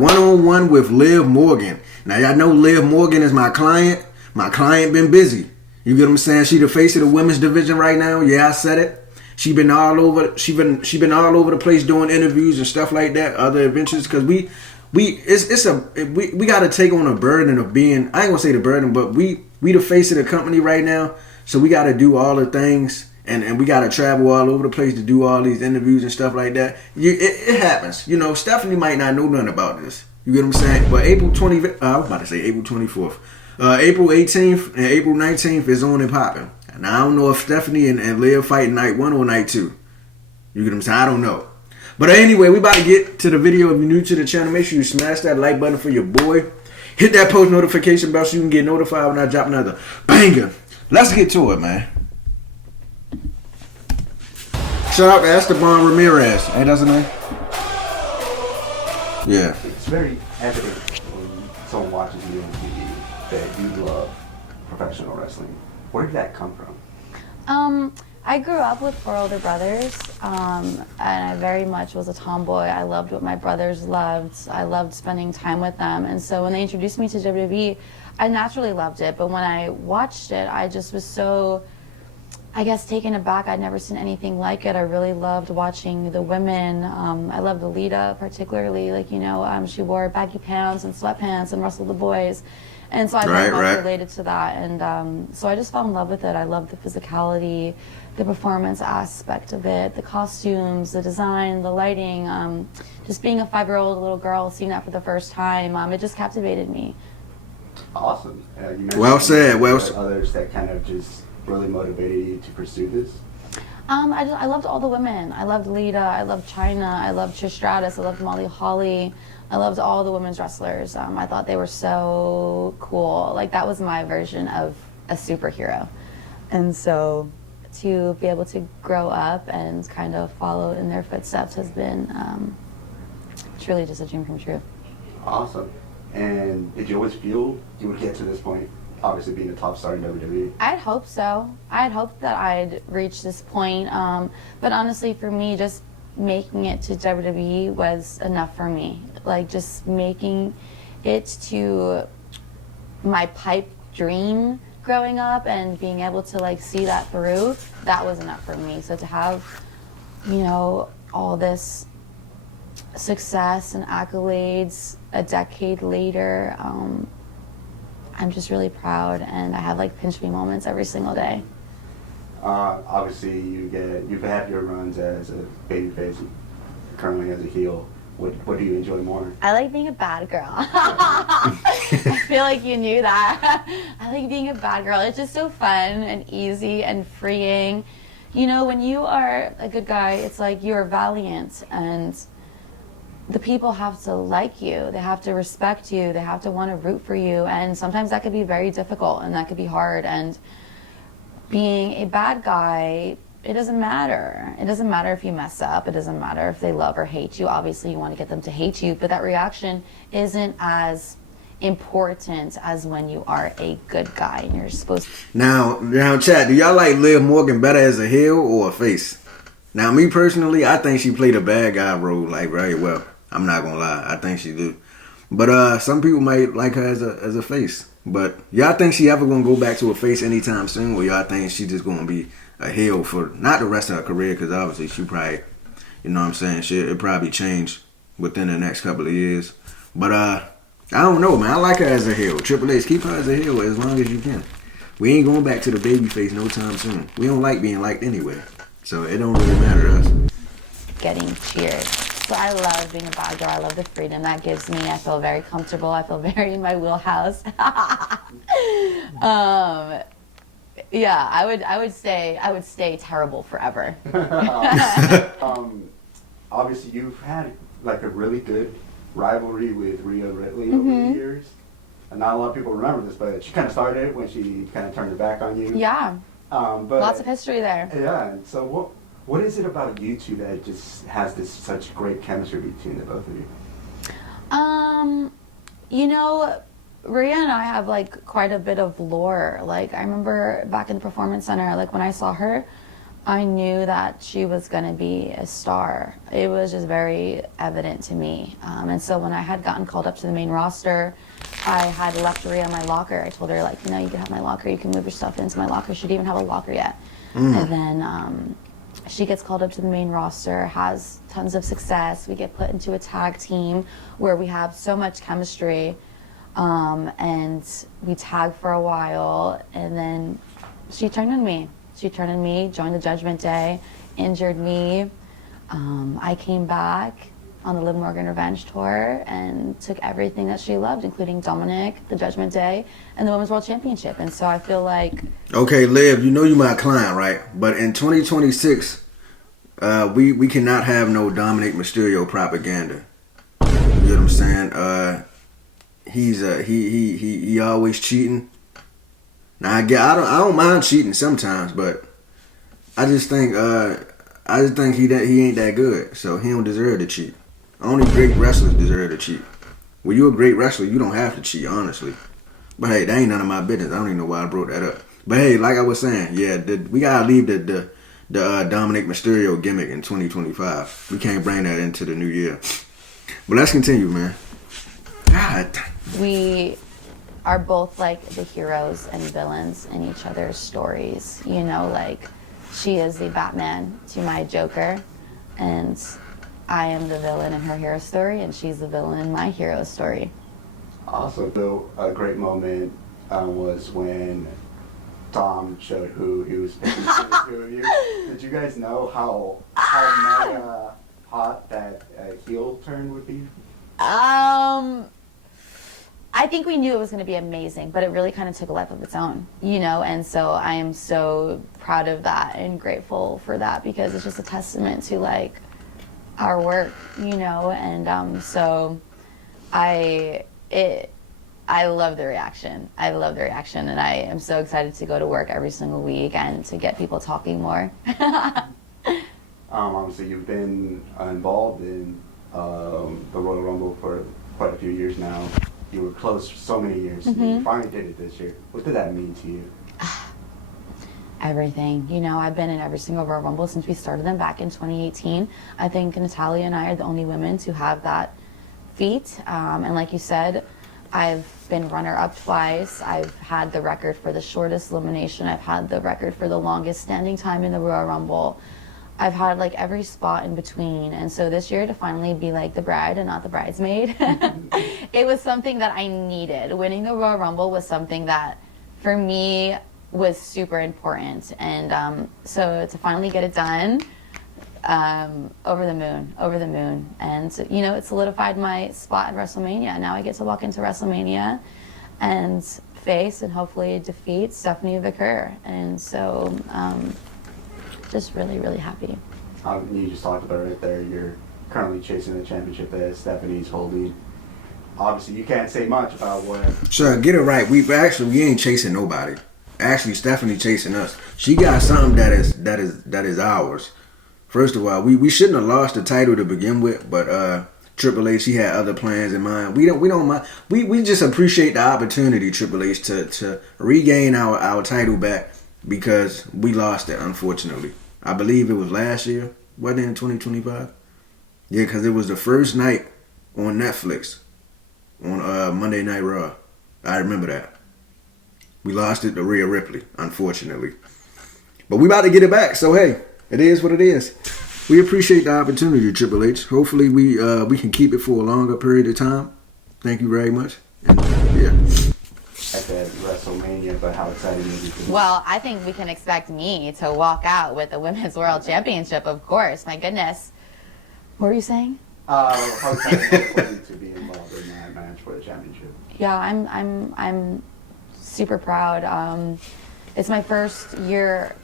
one-on-one with Liv Morgan. Now, y'all know Liv Morgan is my client. My client been busy. You get what I'm saying? She the face of the women's division right now. Yeah, I said it. She been all over. She been all over the place doing interviews and stuff like that. Other adventures, because we got to take on a burden of being. I ain't gonna say the burden, but we the face of the company right now. So we got to do all the things, and we got to travel all over the place to do all these interviews and stuff like that. It happens. You know, Stephanie might not know nothing about this. You get what I'm saying? But April 20th, I was about to say April 24th. April 18th and April 19th is on and popping. Now, I don't know if Stephanie and Liv fight night 1 or night 2. You get what I'm saying? I don't know. But anyway, we about to get to the video. If you're new to the channel, make sure you smash that like button for your boy. Hit that post notification bell so you can get notified when I drop another banger. Let's get to it, man. Shout out to Esteban Ramirez. Ain't that his name? Yeah. It's very evident when someone watches you on TV that you love professional wrestling. Where did that come from? I grew up with 4 older brothers, and I very much was a tomboy. I loved what my brothers loved. I loved spending time with them, and so when they introduced me to WWE, I naturally loved it. But when I watched it, I just was so, I guess, taken aback. I'd never seen anything like it. I really loved watching the women. I loved Alita particularly. Like, you know, she wore baggy pants and sweatpants and wrestled the boys. And so I very much related to that. And so I just fell in love with it. I loved the physicality, the performance aspect of it, the costumes, the design, the lighting. Just being a 5-year-old little girl, seeing that for the first time, it just captivated me. Awesome. You mentioned well said. Well said. Others that kind of just really motivated you to pursue this? I loved all the women. I loved Lita, I loved Chyna, I loved Trish Stratus, I loved Molly Holly. I loved all the women's wrestlers. I thought they were so cool. Like, that was my version of a superhero. And so to be able to grow up and kind of follow in their footsteps has been truly just a dream come true. Awesome. And did you always feel you would get to this point, obviously being a top star in WWE? I'd hope so. I'd hoped that I'd reach this point. But honestly, for me, just making it to WWE was enough for me. Like, just making it to my pipe dream growing up and being able to, like, see that through, that was enough for me. So to have, you know, all this success and accolades a decade later, I'm just really proud, and I have, like, pinch me moments every single day. Obviously, you've had your runs as a babyface, currently as a heel. What do you enjoy more? I like being a bad girl. I feel like you knew that. I like being a bad girl. It's just so fun and easy and freeing. You know, when you are a good guy, it's like you're valiant, and the people have to like you. They have to respect you. They have to want to root for you. And sometimes that could be very difficult, and that could be hard. And being a bad guy, it doesn't matter. It doesn't matter if you mess up. It doesn't matter if they love or hate you. Obviously, you want to get them to hate you, but that reaction isn't as important as when you are a good guy and you're supposed to. Now, chat, do y'all like Liv Morgan better as a heel or a face? Now, me personally, I think she played a bad guy role, like, very well. I'm not gonna lie, I think she do. But some people might like her as a face. But y'all think she ever gonna go back to a face anytime soon, or y'all think she just gonna be a heel for not the rest of her career? Because obviously she probably, you know what I'm saying, it probably change within the next couple of years. But I don't know, man. I like her as a heel. Triple H, keep her as a heel as long as you can. We ain't going back to the baby face no time soon. We don't like being liked anyway, so it don't really matter to us. Getting cheered. So I love being a bad girl. I love the freedom that gives me. I feel very comfortable. I feel very in my wheelhouse. Yeah, I would stay terrible forever. Obviously, you've had like a really good rivalry with Rhea Ripley over the years. And not a lot of people remember this, but she kind of started it when she kind of turned her back on you. Yeah. But lots of history there. Yeah. And so what is it about you two that just has this such great chemistry between the both of you? You know, Rhea and I have like quite a bit of lore. Like, I remember back in the Performance Center, like when I saw her, I knew that she was going to be a star. It was just very evident to me. And so when I had gotten called up to the main roster, I had left Rhea in my locker. I told her, like, you know, you can have my locker. You can move your stuff into my locker. She didn't even have a locker yet. And then she gets called up to the main roster, has tons of success. We get put into a tag team where we have so much chemistry. And we tag for a while. And then she turned on me. She turned on me, joined the Judgment Day, injured me. I came back on the Liv Morgan Revenge Tour and took everything that she loved, including Dominic, the Judgment Day, and the Women's World Championship. And so I feel like... Okay, Liv, you know you my client, right? But in 2026, we cannot have no Dominic Mysterio propaganda. You know what I'm saying? He always cheating. Now I don't mind cheating sometimes, but I just think he ain't that good, so he don't deserve to cheat. Only great wrestlers deserve to cheat. When you're a great wrestler, you don't have to cheat, honestly. But hey, that ain't none of my business. I don't even know why I brought that up. But hey, like I was saying, yeah, we gotta leave the Dominic Mysterio gimmick in 2025. We can't bring that into the new year. But let's continue, man. God. We are both like the heroes and villains in each other's stories. You know, like she is the Batman to my Joker, and I am the villain in her hero story, and she's the villain in my hero story. Awesome. So a great moment was when Tom showed who he was picking for the two of you. Did you guys know how mega hot that heel turn would be? I think we knew it was going to be amazing, but it really kind of took a life of its own, you know, and so I am so proud of that and grateful for that, because it's just a testament to, like, our work, you know, and so I love the reaction. I love the reaction, and I am so excited to go to work every single week and to get people talking more. Obviously, you've been involved in the Royal Rumble for quite a few years now. You were close for so many years. Mm-hmm. You finally did it this year. What did that mean to you? Everything. You know, I've been in every single Royal Rumble since we started them back in 2018. I think Natalia and I are the only women to have that feat. And like you said, I've been runner-up twice. I've had the record for the shortest elimination. I've had the record for the longest standing time in the Royal Rumble. I've had like every spot in between. And so this year, to finally be like the bride and not the bridesmaid, it was something that I needed. Winning the Royal Rumble was something that, for me, was super important. And so to finally get it done, over the moon. And, you know, it solidified my spot at Wrestlemania. Now I get to walk into Wrestlemania and face and hopefully defeat Stephanie Vicker. And so, just really, really happy. You just talked about it right there. You're currently chasing the championship that Stephanie's holding. Obviously, you can't say much about what... Sir, get it right. We ain't chasing nobody. Actually, Stephanie chasing us. She got something that is ours. First of all, we shouldn't have lost the title to begin with, but Triple H, he had other plans in mind. We don't mind. We just appreciate the opportunity, Triple H, to regain our title back, because we lost it, unfortunately. I believe it was last year. Wasn't it in 2025? Yeah, because it was the first night on Netflix on Monday Night Raw. I remember that. We lost it to Rhea Ripley, unfortunately. But we about to get it back, so hey, it is what it is. We appreciate the opportunity, Triple H. Hopefully we can keep it for a longer period of time. Thank you very much. And, yeah. At the WrestleMania, but how exciting is it? Well, I think we can expect me to walk out with the Women's World Championship, of course. My goodness. What were you saying? How exciting was it to be involved in that match for the championship? Yeah, I'm super proud. It's my first year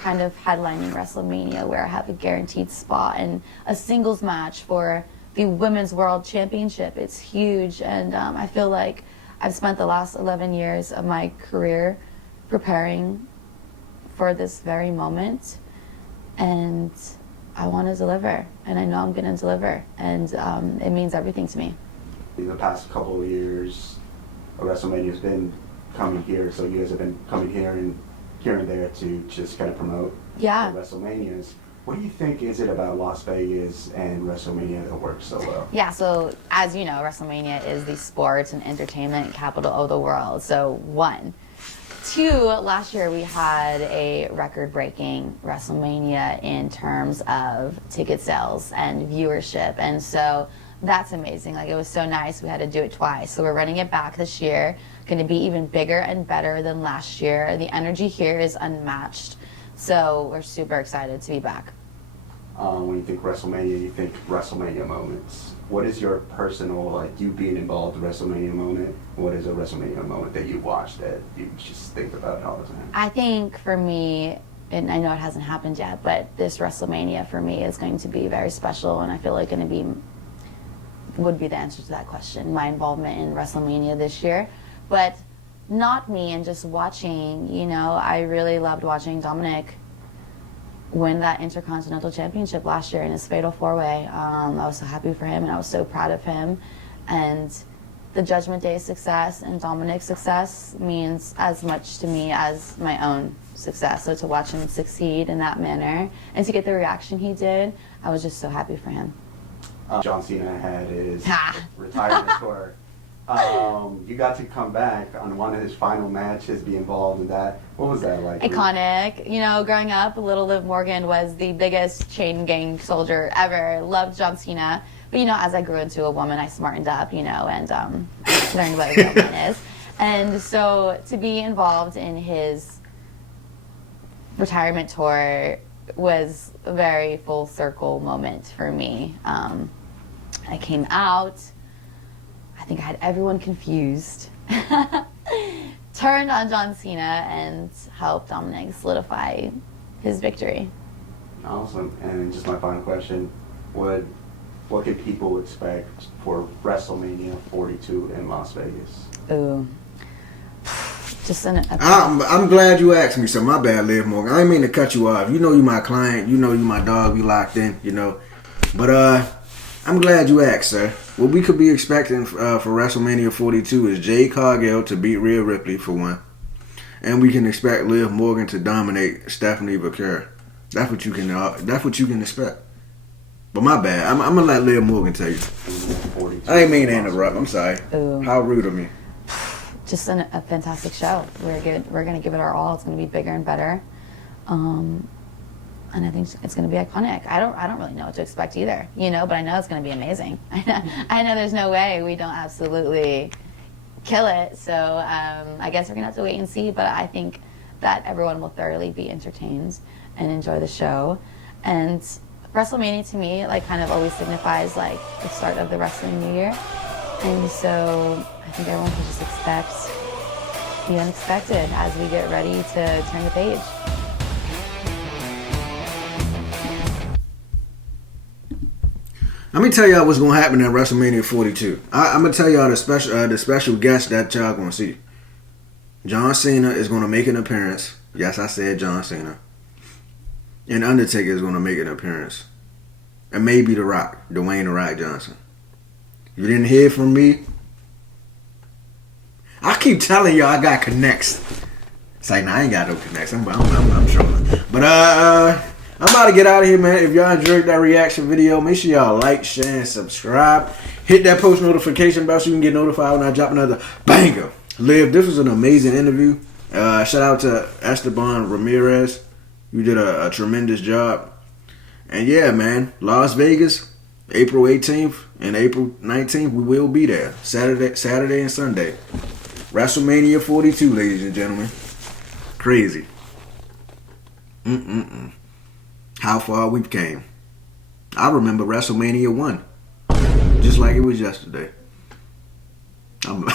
kind of headlining WrestleMania, where I have a guaranteed spot in a singles match for the Women's World Championship. It's huge, and I feel like I've spent the last 11 years of my career preparing for this very moment, and I want to deliver, and I know I'm going to deliver, and it means everything to me. In the past couple of years, WrestleMania has been coming here, so you guys have been coming here and here and there to just kind of promote Yeah. the WrestleManias. What do you think is it about Las Vegas and WrestleMania that works so well? Yeah, so as you know, WrestleMania is the sports and entertainment capital of the world. So one. Two, last year we had a record-breaking WrestleMania in terms of ticket sales and viewership. And so that's amazing. Like, it was so nice. We had to do it twice. So we're running it back this year. Going to be even bigger and better than last year. The energy here is unmatched. So we're super excited to be back. When you think WrestleMania, you think WrestleMania moments. What is your personal, like, you being involved in WrestleMania moment? What is a WrestleMania moment that you watch that you just think about all the time? I think for me, and I know it hasn't happened yet, but this WrestleMania for me is going to be very special, and I feel like would be the answer to that question, my involvement in WrestleMania this year. But not me, and just watching, I really loved watching Dominic win that Intercontinental Championship last year in his Fatal 4-Way. I was so happy for him, and I was so proud of him. And the Judgment Day success and Dominic's success means as much to me as my own success. So to watch him succeed in that manner and to get the reaction he did, I was just so happy for him. John Cena had his retirement tour. You got to come back on one of his final matches, be involved in that. What was that like? Iconic. Growing up, little Liv Morgan was the biggest chain gang soldier ever. Loved John Cena. But, as I grew into a woman, I smartened up, and learned what a real man is. And so to be involved in his retirement tour was a very full circle moment for me. I came out. I think I had everyone confused. Turned on John Cena and helped Dominic solidify his victory. Awesome. And just my final question, what can people expect for WrestleMania 42 in Las Vegas? Ooh. Just I'm glad you asked me, so my bad, Liv Morgan. I didn't mean to cut you off. You know you my client. You know you my dog. We locked in, But I'm glad you asked, sir. What we could be expecting for WrestleMania 42 is Jade Cargill to beat Rhea Ripley, for one. And we can expect Liv Morgan to dominate Stephanie Vaquer. That's what you can expect. But my bad. I'm going to let Liv Morgan tell you. I didn't mean to interrupt. I'm sorry. Ooh. How rude of me. Just a fantastic show. We're going to give it our all. It's going to be bigger and better. And I think it's going to be iconic. I don't really know what to expect either, but I know it's going to be amazing. I know there's no way we don't absolutely kill it. So I guess we're going to have to wait and see. But I think that everyone will thoroughly be entertained and enjoy the show. And WrestleMania to me, kind of always signifies the start of the wrestling new year. And so I think everyone can just expect the unexpected as we get ready to turn the page. Let me tell y'all what's gonna happen at WrestleMania 42. I'm gonna tell y'all the special guest that y'all gonna see. John Cena is gonna make an appearance. Yes, I said John Cena. And Undertaker is gonna make an appearance. And maybe The Rock, Dwayne "The Rock" Johnson. You didn't hear from me. I keep telling y'all I got connects. It's like, nah, I ain't got no connects. I'm trolling. But I'm about to get out of here, man. If y'all enjoyed that reaction video, make sure y'all like, share, and subscribe. Hit that post notification bell so you can get notified when I drop another banger. Liv, this was an amazing interview. Shout out to Esteban Ramirez. You did a tremendous job. And yeah, man, Las Vegas, April 18th and April 19th, we will be there. Saturday and Sunday. WrestleMania 42, ladies and gentlemen. Crazy. How far we've came. I remember WrestleMania 1. Just like it was yesterday. I'm